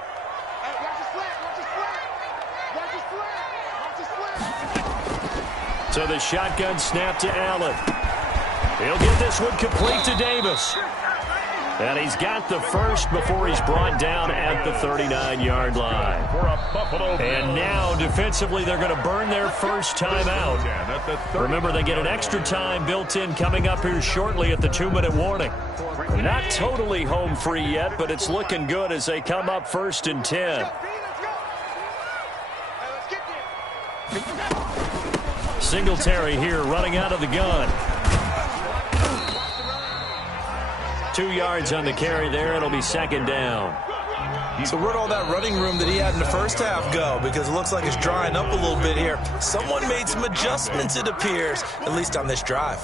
So the shotgun snap to Allen. He'll get this one complete to Davis. And he's got the first before he's brought down at the 39-yard line. And now, defensively, they're going to burn their first timeout. Remember, they get an extra time built in coming up here shortly at the 2-minute warning. Not totally home free yet, but it's looking good as they come up 1st and 10. Singletary here running out of the gun. 2 yards on the carry there. It'll be 2nd down. So where'd all that running room that he had in the first half go? Because it looks like it's drying up a little bit here. Someone made some adjustments, it appears, at least on this drive.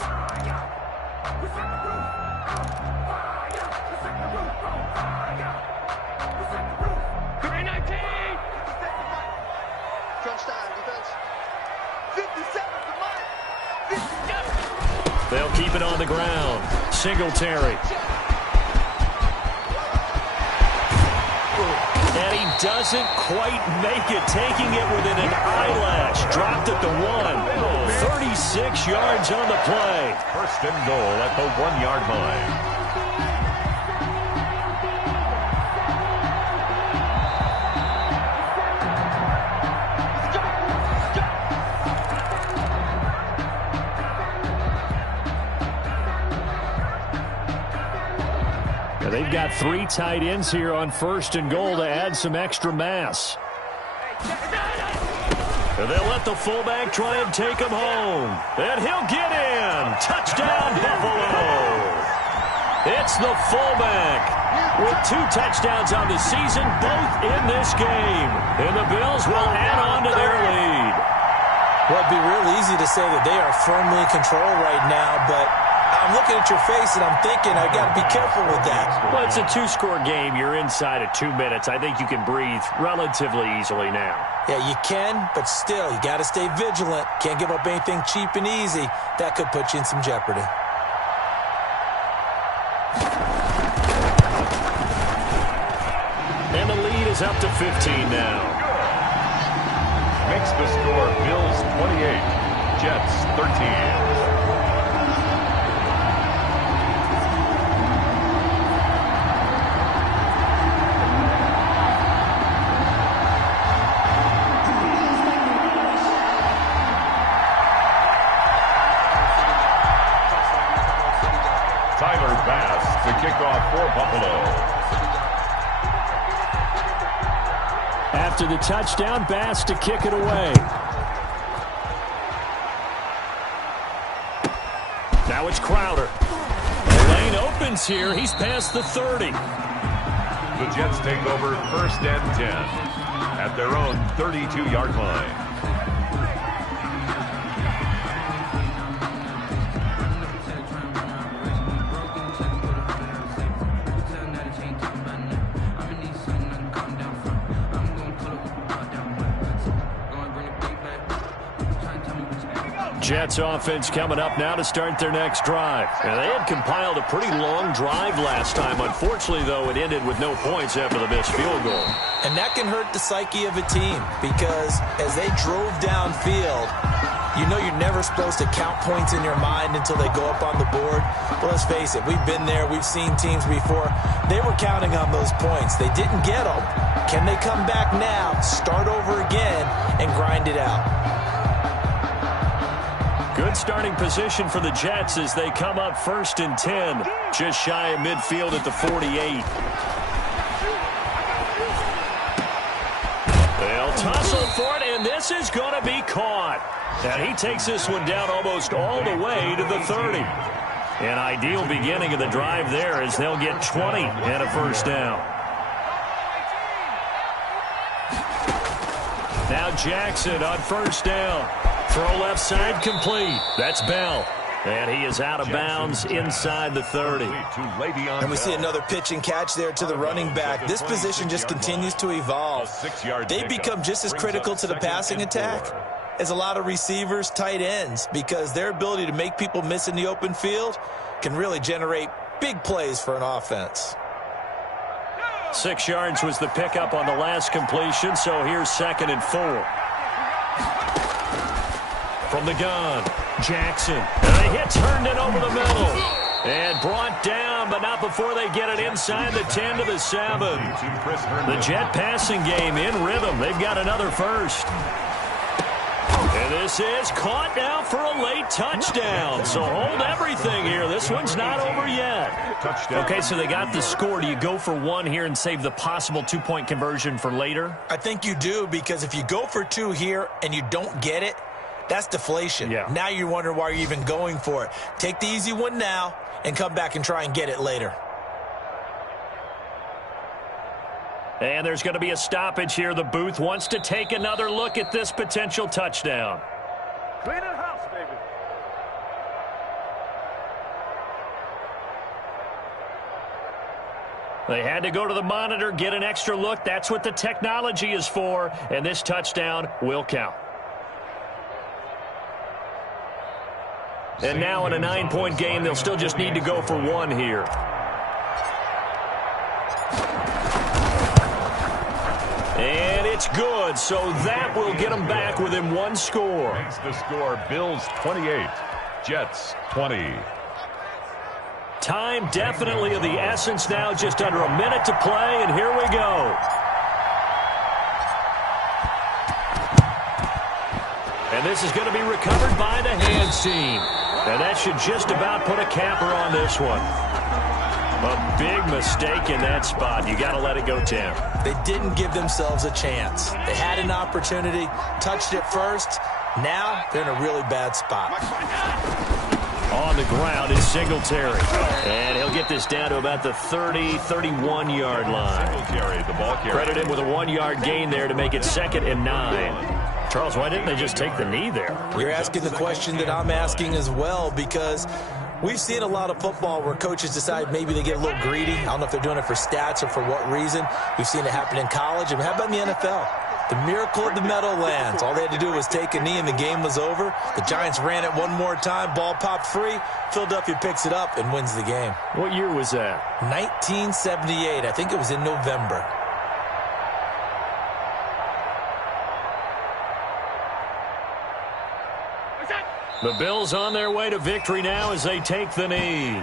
They'll keep it on the ground. Singletary. And he doesn't quite make it, taking it within an eyelash. Dropped at the 1. 36 yards on the play. 1st and goal at the 1-yard line. They've got 3 tight ends here on 1st and goal to add some extra mass. And they'll let the fullback try and take him home. And he'll get in. Touchdown, Buffalo. It's the fullback with 2 touchdowns on the season, both in this game. And the Bills will add on to their lead. Well, it'd be real easy to say that they are firmly in control right now, but I'm looking at your face and I'm thinking I got to be careful with that. Well, it's a 2-score game. You're inside of 2 minutes. I think you can breathe relatively easily now. Yeah, you can, but still, you got to stay vigilant. Can't give up anything cheap and easy. That could put you in some jeopardy. And the lead is up to 15 now. Makes the score Bills 28, Jets 13. To kick off for Buffalo. After the touchdown, Bass to kick it away. Now it's Crowder. The lane opens here. He's past the 30. The Jets take over 1st and 10 at their own 32-yard line. Jets offense coming up now to start their next drive. And they had compiled a pretty long drive last time. Unfortunately, though, it ended with no points after the missed field goal. And that can hurt the psyche of a team because as they drove downfield, you know you're never supposed to count points in your mind until they go up on the board. But let's face it, we've been there. We've seen teams before. They were counting on those points. They didn't get them. Can they come back now, start over again, and grind it out? Good starting position for the Jets as they come up 1st and 10, just shy of midfield at the 48. They'll tussle for it, and this is going to be caught. And he takes this one down almost all the way to the 30. An ideal beginning of the drive there as they'll get 20 and a first down. Now Jackson on first down. Throw left side complete. That's Bell. And he is out of bounds inside the 30. And we see another pitch and catch there to the running back. This position just continues to evolve. They become just as critical to the passing attack as a lot of receivers, tight ends, because their ability to make people miss in the open field can really generate big plays for an offense. 6 yards was the pickup on the last completion, so here's 2nd and 4. From the gun, Jackson. And a hit turned it over the middle. And brought down, but not before they get it inside the 10 to the 7. The Jet passing game in rhythm. They've got another first. And this is caught now for a late touchdown. So hold everything here. This one's not over yet. Okay, so they got the score. Do you go for one here and save the possible 2-point conversion for later? I think you do, because if you go for 2 here and you don't get it, that's deflation. Yeah. Now you wonder why you're even going for it. Take the easy one now and come back and try and get it later. And there's going to be a stoppage here. The booth wants to take another look at this potential touchdown. Clean the house, baby. They had to go to the monitor, get an extra look. That's what the technology is for. And this touchdown will count. And now in a 9-point game, they'll still just need to go for 1 here. And it's good, so that will get them back within 1 score. Makes the score Bills 28, Jets 20. Time definitely of the essence now, just under a minute to play, and here we go. And this is going to be recovered by the hands team. And that should just about put a capper on this one. A big mistake in that spot. You got to let it go, Tim. They didn't give themselves a chance. They had an opportunity, touched it first. Now they're in a really bad spot. On the ground is Singletary. And he'll get this down to about the 30, 31-yard line. Singletary, the ball carrier. Credit him with a 1-yard gain there to make it 2nd and 9. Charles, why didn't they just take the knee there? You're asking the question that I'm asking as well, because we've seen a lot of football where coaches decide maybe they get a little greedy. I don't know if they're doing it for stats or for what reason. We've seen it happen in college. And how about in the NFL? The miracle of the Meadowlands. All they had to do was take a knee and the game was over. The Giants ran it one more time. Ball popped free. Philadelphia picks it up and wins the game. What year was that? 1978. I think it was in November. The Bills on their way to victory now as they take the knee.